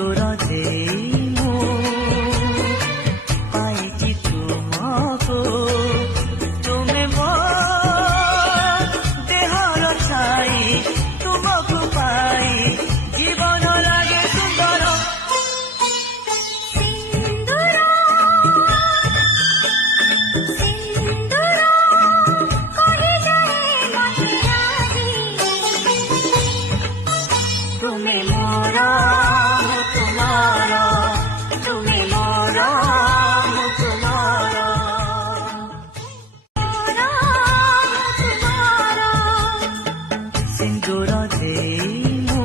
सिंदूर देई मु पाई तुमको तुमे मो देहर छाई तुमको पाई जीवन लागे सुंदर तुम्हें मोरा तुम्हारा तुम्हें मोरा तुम्हारा सिंदूर देई मु